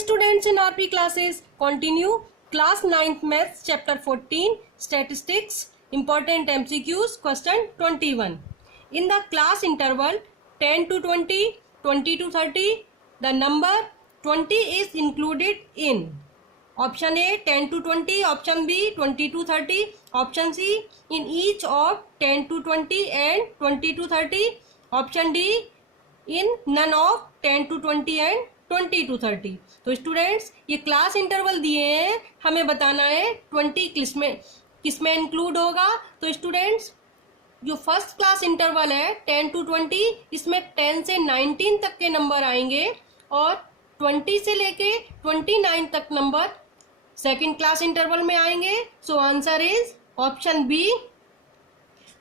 students in RP classes, continue class 9th maths chapter 14 statistics important MCQs question 21. In the class interval 10 to 20, 20 to 30, the number 20 is included in option A 10 to 20, option B 20 to 30, option C in each of 10 to 20 and 20 to 30, option D in none of 10 to 20 and 20 to 30. तो students ये class interval दिए हैं, हमें बताना है 20 किसमें include होगा. तो स्टूडेंट्स जो फर्स्ट क्लास इंटरवल है 10 टू 20, इसमें 10 से 19 तक के नंबर आएंगे और 20 से लेके 29 तक नंबर सेकंड क्लास इंटरवल में आएंगे. So answer is option B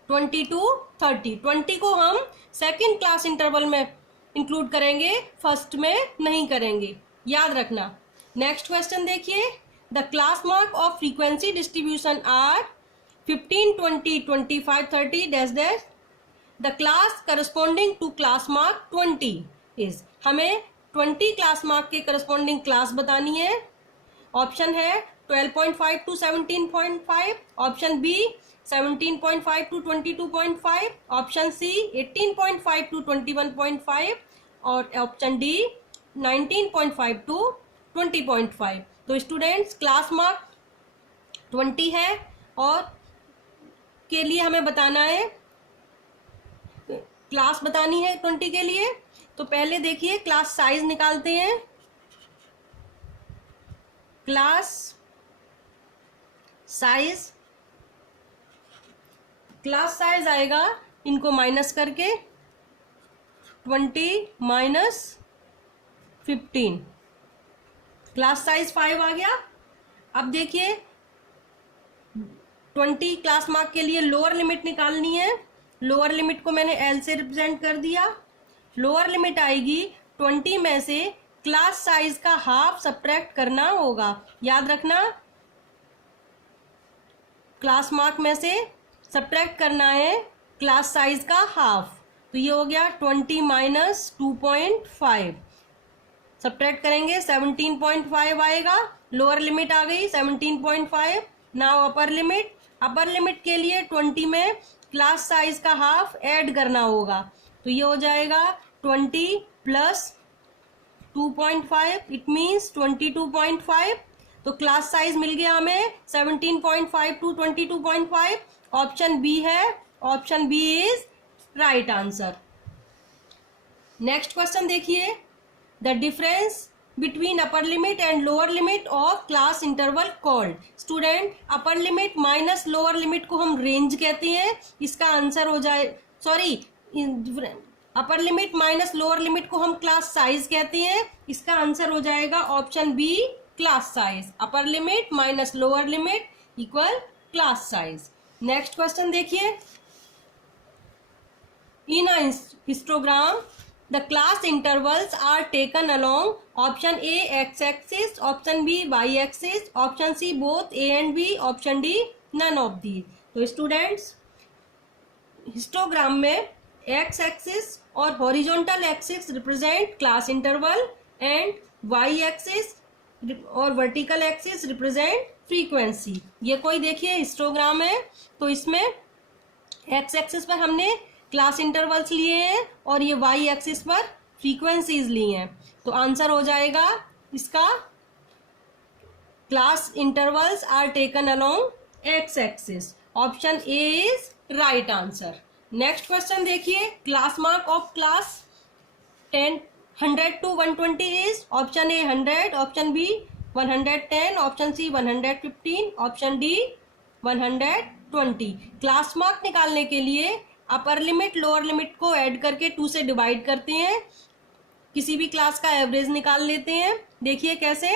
20 to 30. 20 को हम सेकंड क्लास इंटरवल में इंक्लूड करेंगे, फर्स्ट में नहीं करेंगे, याद रखना. नेक्स्ट क्वेश्चन देखिए. The class mark of frequency distribution are 15, 20, 25, 30 dash dash. The class corresponding to class mark 20 is. हमें 20 क्लास मार्क के करस्पॉन्डिंग क्लास बतानी है. ऑप्शन है 12.5 to 17.5, option B 17.5 to 22.5, option C 18.5 to 21.5 और ऑप्शन डी 19.5 टू 20.5. तो students class mark 20 है और के लिए हमें बताना है, क्लास बतानी है 20 के लिए. तो पहले देखिए क्लास साइज निकालते हैं. क्लास साइज आएगा, इनको माइनस करके 20 माइनस 15, क्लास साइज 5 आ गया. अब देखिए 20 क्लास मार्क के लिए लोअर लिमिट निकालनी है. लोअर लिमिट को मैंने L से रिप्रेजेंट कर दिया. लोअर लिमिट आएगी 20 में से क्लास साइज का हाफ सब्ट्रैक्ट करना होगा. याद रखना क्लास मार्क में से सब्ट्रैक्ट करना है क्लास साइज का हाफ. तो ये हो गया 20 माइनस 2.5, सब्ट्रैक्ट करेंगे 17.5 आएगा. लोअर लिमिट आ गई 17.5. नाउ अपर लिमिट के लिए 20 में क्लास साइज का हाफ ऐड करना होगा. तो ये हो जाएगा 20 प्लस 2.5, इट मीन्स 22.5. तो क्लास साइज मिल गया हमें 17.5 टू 22.5. ऑप्शन बी है, option B is right answer. Next question देखिए. The difference between upper limit and lower limit of class interval called. Student upper limit minus lower limit को हम range कहते हैं. इसका answer हो जाए, sorry, upper limit minus lower limit को हम क्लास साइज कहते हैं. इसका आंसर हो जाएगा option B class size. Upper limit minus lower limit equal class size. Next question देखिए. In a histogram the class intervals are taken along option A X axis, option B Y axis, option C both A and B, option D none of the. तो students histogram में X axis और horizontal axis represent class interval and Y axis और vertical axis represent frequency. ये कोई देखिए histogram है, तो इसमें एक्स एक्सिस पर हमने क्लास इंटरवल्स लिए हैं और ये वाई एक्सिस पर फ्रीक्वेंसीज ली हैं. तो आंसर हो जाएगा इसका class intervals are taken along X axis. Option A is right answer. Next question देखिए. Class mark of class 100 to 120 is. Option A 100, option B 110, option C 115, option D 120. Class mark निकालने के लिए upper limit lower limit को add करके 2 से divide करते हैं. किसी भी क्लास का एवरेज निकाल लेते हैं. देखिए कैसे.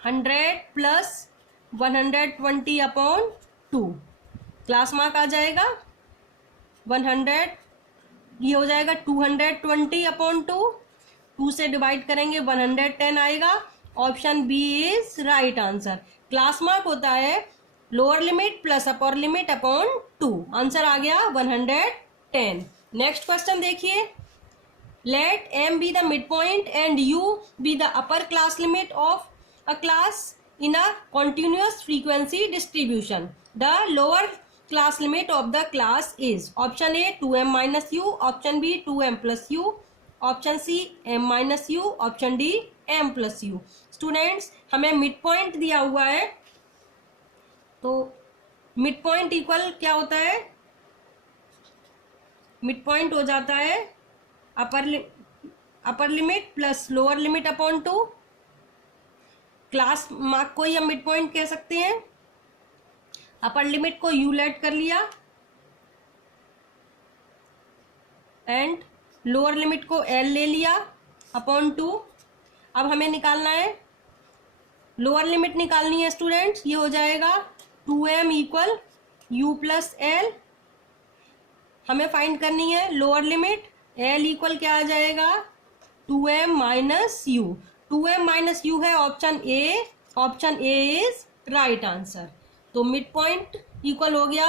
100 प्लस 120 अपॉन 2 क्लास मार्क आ जाएगा 100. ये हो जाएगा 220 अपॉन 2 से डिवाइड करेंगे 110 आएगा. Option B is right answer. Class mark होता है lower limit plus upper limit upon 2. Answer आ गया 110. नेक्स्ट क्वेश्चन देखिए. let m be the midpoint and u be the upper class limit of a class in a continuous frequency distribution. The lower class limit of the class is option A 2m minus u, option B 2m plus u, option C m minus u, option D m plus u. Students हमें mid point दिया हुआ है, तो mid point equal क्या होता है, mid point हो जाता है अपर limit plus lower limit upon 2. Class mark को ही हम मिड पॉइंट कह सकते हैं. अपर लिमिट को यू लेट कर लिया एंड लोअर लिमिट को एल ले लिया अपॉन 2. अब हमें निकालना है, लोअर लिमिट निकालनी है स्टूडेंट्स. ये हो जाएगा 2m equal u plus L. हमें फाइंड करनी है लोअर लिमिट. एल इक्वल क्या आ जाएगा 2m minus u. 2m minus u है option A. Option A is right answer. तो मिड पॉइंट इक्वल हो गया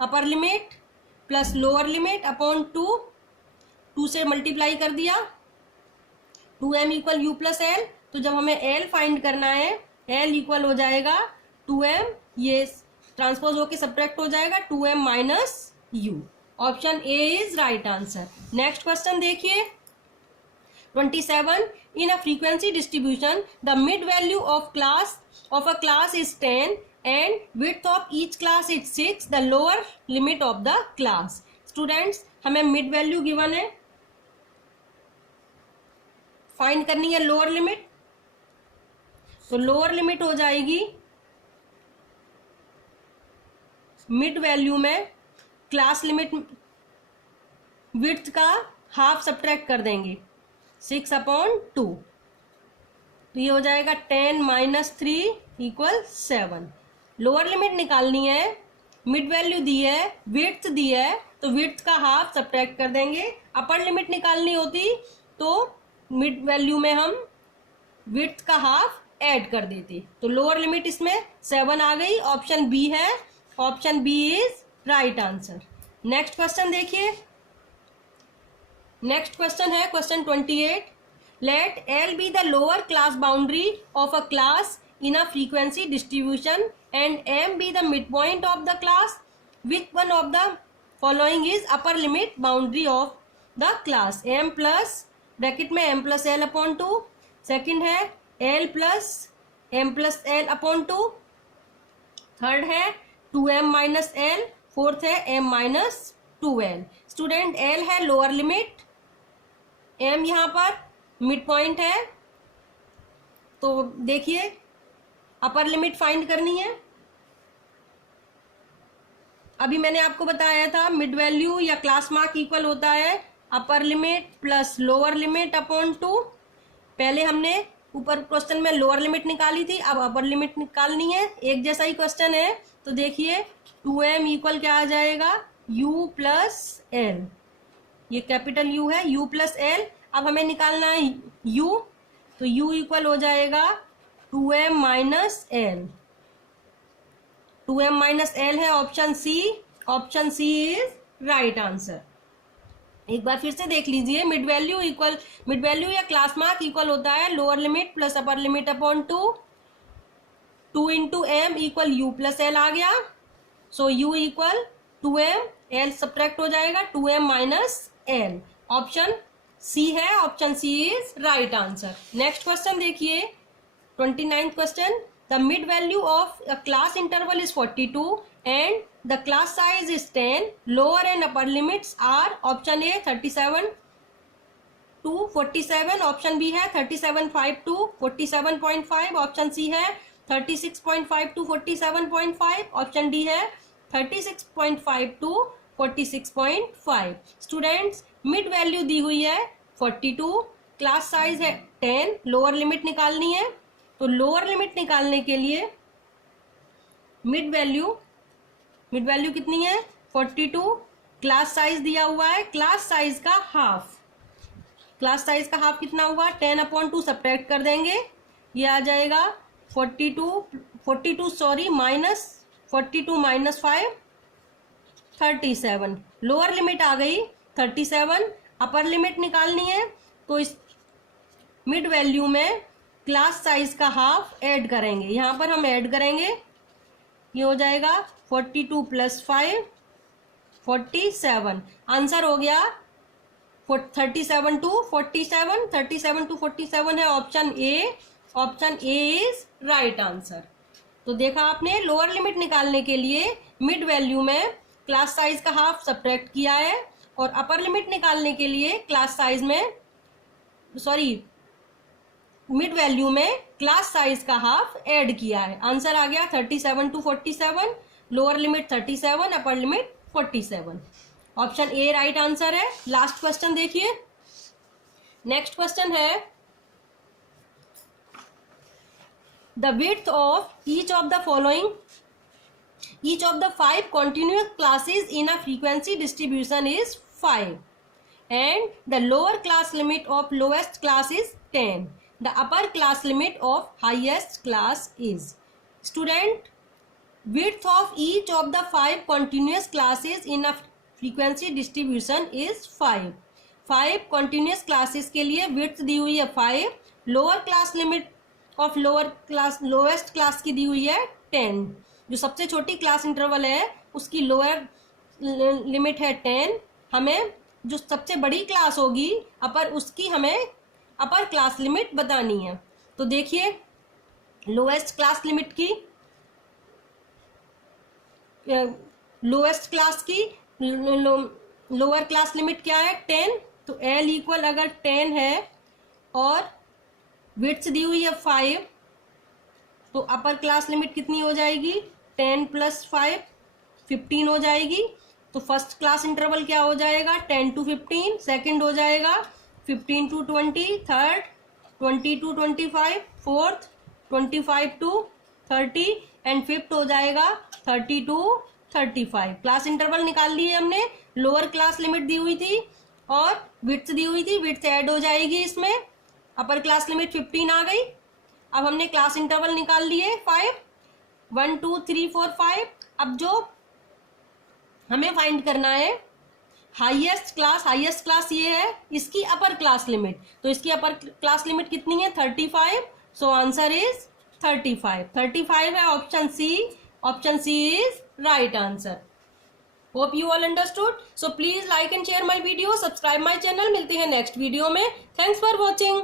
upper limit plus lower limit upon 2. 2 से मल्टीप्लाई कर दिया. 2m equal u plus L. तो जब हमें एल फाइंड करना है, एल इक्वल हो जाएगा 2m, ये ट्रांसपोज होके सब्ट्रैक्ट हो जाएगा 2m minus u. Option A is right answer. Next question देखिए 27. In a frequency distribution the mid value of a class is 10 and width of each class is 6. The lower limit of the class. Students हमें mid value given है, find करनी है lower limit. तो lower limit हो जाएगी mid value में class limit width का half subtract कर देंगे 6 अपॉन 2. तो ये हो जाएगा 10 माइनस 3 इक्वल 7. लोअर लिमिट निकालनी है, मिड वैल्यू दी है, विड्थ दी है, तो विड्थ का हाफ सब्ट्रैक्ट कर देंगे. अपर लिमिट निकालनी होती तो मिड वैल्यू में हम विड्थ का हाफ ऐड कर देते. तो लोअर लिमिट इसमें 7 आ गई. ऑप्शन बी है. Option B is right answer. Next question देखिए. नेक्स्ट क्वेश्चन है question 28. Let l be the lower class boundary of a class in a frequency distribution and m be the mid point of the class. Which one of the following is upper limit boundary of the class. M plus bracket में m plus l upon 2. Second है l plus m plus l upon 2. Third है 2m minus L. Fourth है m minus 2l. Student l है lower limit, m यहाँ पर mid point है. तो देखिए अपर लिमिट फाइंड करनी है. अभी मैंने आपको बताया था मिड वैल्यू या क्लास मार्क इक्वल होता है अपर limit plus lower limit upon 2. पहले हमने ऊपर क्वेश्चन में लोअर लिमिट निकाली थी, अब अपर लिमिट निकालनी है. एक जैसा ही क्वेश्चन है. तो देखिए 2m इक्वल क्या आ जाएगा u प्लस एल. ये कैपिटल U है, u प्लस एल. अब हमें निकालना है u. तो u इक्वल हो जाएगा 2m minus l. 2m minus l है option C. Option C is right answer. एक बार फिर से देख लीजिए. मिड वैल्यू या क्लास मार्क इक्वल होता है lower limit plus upper limit upon 2. 2 into m equal u plus l आ गया. So u equal 2m, l subtract हो जाएगा 2m minus l. Option C है. Option C is right answer. Next question देखिए 29th question. The mid value of a class interval is 42 and the class size is 10. Lower and upper limits are option A 37 to 47. Option B है 37.5 to 47.5. Option C है 36.5 to 47.5. Option D है 36.5 to 46.5. Students mid value दी हुई है 42, class size है 10, lower limit निकालनी है. तो lower limit निकालने के लिए मिड वैल्यू कितनी है 42, क्लास साइज दिया हुआ है, क्लास साइज का हाफ. क्लास साइज का हाफ कितना हुआ 10/2 सब्ट्रैक्ट कर देंगे. ये आ जाएगा 42 माइनस 42 माइनस 5 37. लोअर लिमिट आ गई 37. अपर लिमिट निकालनी है तो इस मिड वैल्यू में क्लास साइज का हाफ ऐड करेंगे। यहाँ पर हम ऐड करेंगे, ये हो जाएगा 42 + 5 47। आंसर हो गया 37 to 47। 37 to 47 है option A. Option A is right answer. तो देखा आपने, लोअर लिमिट निकालने के लिए मिड वैल्यू में क्लास साइज का हाफ सब्ट्रैक्ट किया है और अपर लिमिट निकालने के लिए क्लास साइज में मिड वैल्यू में क्लास साइज का हाफ ऐड किया है। आंसर आ गया 37 to 47, lower limit 37, upper limit 47। Option A right answer है। लास्ट क्वेश्चन देखिए। नेक्स्ट क्वेश्चन है, the width of each of the following, each of the 5 continuous classes in a frequency distribution is 5 and the lower class limit of lowest class is 10. The upper class limit of highest class is. Student, width of each of the 5 continuous classes in a frequency distribution is 5. 5 continuous classes के लिए width दी हुई है 5, lower class limit of lowest class की दी हुई है 10। जो सबसे छोटी क्लास इंटरवल है उसकी लोअर लिमिट है 10। हमें जो सबसे बड़ी क्लास होगी अपर, उसकी हमें अपर क्लास लिमिट बतानी है। तो देखिए, लोएस्ट क्लास लिमिट की लोएस्ट क्लास की लोअर क्लास लिमिट क्या है 10। तो एल इक्वल अगर 10 है और विड्थ दी हुई है 5, तो अपर क्लास लिमिट कितनी हो जाएगी 10 + 5 15 हो जाएगी। तो फर्स्ट क्लास इंटरवल क्या हो जाएगा 10 to 15, सेकंड हो जाएगा 15 to 20, third 20 to 25, fourth 25 to 30 and fifth हो जाएगा 30 to 35। क्लास इंटरवल निकाल लिए हमने। लोअर क्लास लिमिट दी हुई थी और विड्थ दी हुई थी, विड्थ ऐड हो जाएगी इसमें, अपर क्लास लिमिट 15 आ गई। अब हमने क्लास इंटरवल निकाल लिए 5, 1 2 3 4 5। अब जो हमें फाइंड करना है हाईएस्ट क्लास ये है, इसकी अपर क्लास लिमिट। तो इसकी अपर क्लास लिमिट कितनी है 35। सो आंसर इज 35 है option C. Option C is right answer. Hope you all understood. So please like and share my video, subscribe my channel. मिलते हैं नेक्स्ट वीडियो में। Thanks for watching.